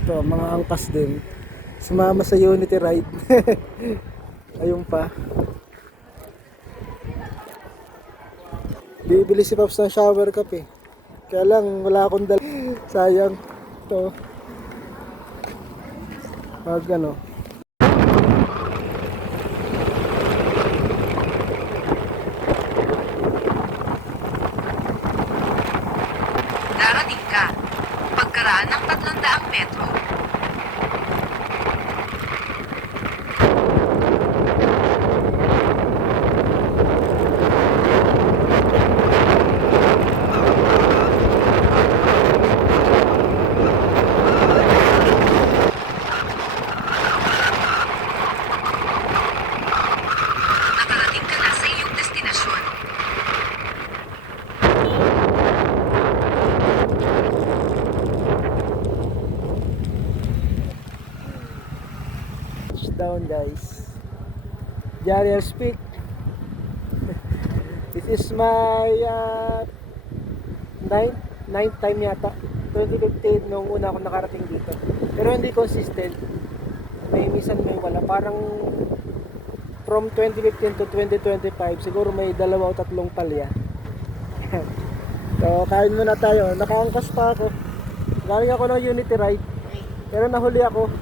Ito, mga angkas din. Sumama sa Unity Ride. Ayun pa. Bibili si Pops ng shower cup eh. Kaya lang, wala akong dala. Sayang. Ito. Pag ano. Darating ka. Pagkaraan ng 300 metro. Nakarating ka na sa iyong destinasyon. Down guys. Jarriers Peak. This is my ninth time yata. 2015 nung una ako nakarating dito. Pero hindi consistent. May minsan may wala. Parang from 2015 to 2025 siguro may 2 o 3 palya. So kain muna tayo. Nakaangkas pa ako. Galing ako ng Unity Ride. Pero nahuli ako.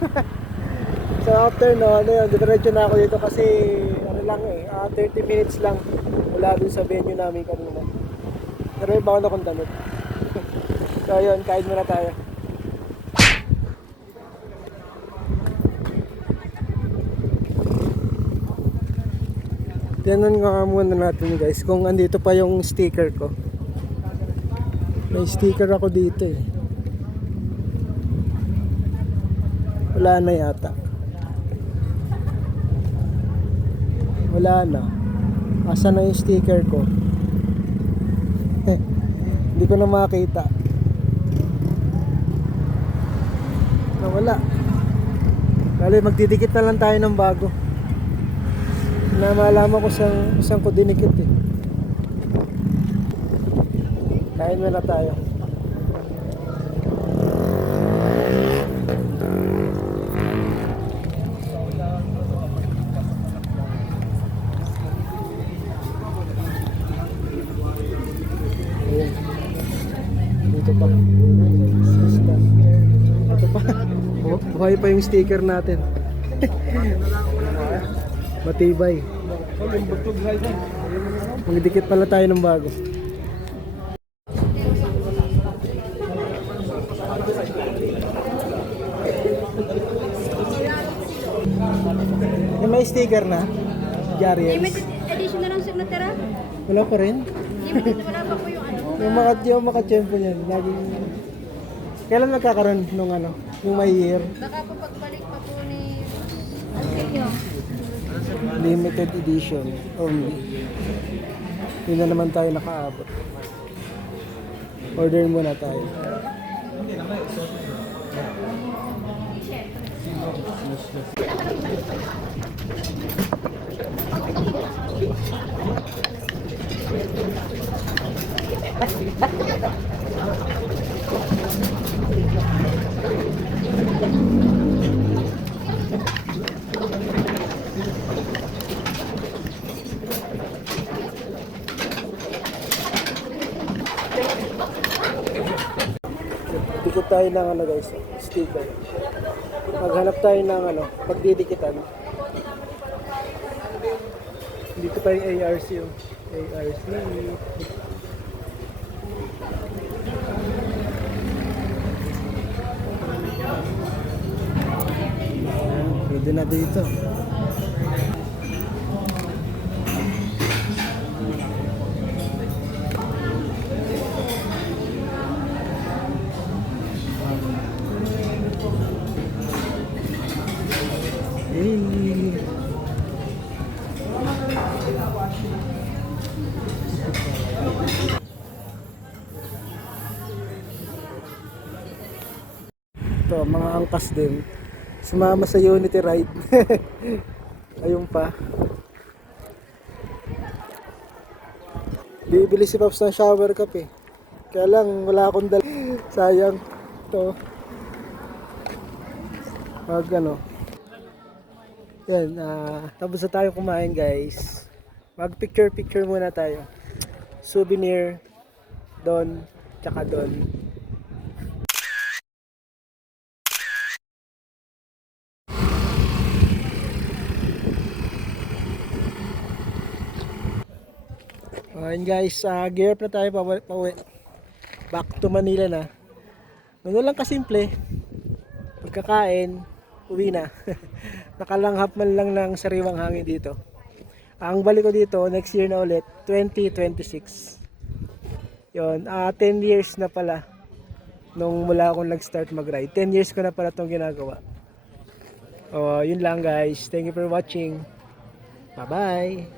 So after no, diretso na ako dito kasi ano lang 30 minutes lang mula dun sa venue namin kanina. Pero may baon akong damit. So ayun, kain muna tayo. Tingnan nga muna natin guys kung andito pa yung sticker ko. May sticker ako dito eh. Wala na yata. Wala na. Asa na yung sticker ko? Hindi ko na makita. Nawala. Kali magdidikit na lang tayo ng bago. Na malaman ko saan ko dinikit eh. Kain muna tayo. Ayan. Dito pa. Ito pa. Buhay pa yung sticker natin. Matibay. Magdikit pala tayo ng bago. May sticker na? Jarriers. Limited edition na lang siya natira. Wala pa rin? Wala pa po yung ano. Yung maka-champo niyan. Laging... Kailan magkakaroon nung ano? Yung may year? Baka po pagbalik pa po ni Antonio. Limited edition only. Hindi na naman tayo nakaabot. Order muna tayo. Dikit tayo ng ano guys, sticker. Maghanap tayo ng ano, pagdidikitan. Dito pa yung ARC yung ARC. Pwede na dito. Ito, mga angkas din. Sumama sa Unity Ride. Ayun pa. Bibili si Pops ng shower cup eh. Kaya lang wala akong dala. Sayang. Ito. Pag ano. Yan, tapos na tayo kumain guys. Mag picture muna tayo. Souvenir doon, tsaka doon. Ayun guys, gear up na tayo pauwi. Back to Manila na. Ganun lang kasimple. Pagkakain, uwi na. Nakalanghap man lang ng sariwang hangin dito. Ang balik ko dito, next year na ulit, 2026. Yun, 10 years na pala nung mula akong nag-start mag-ride. 10 years ko na pala itong ginagawa. Yun lang guys. Thank you for watching. Bye-bye.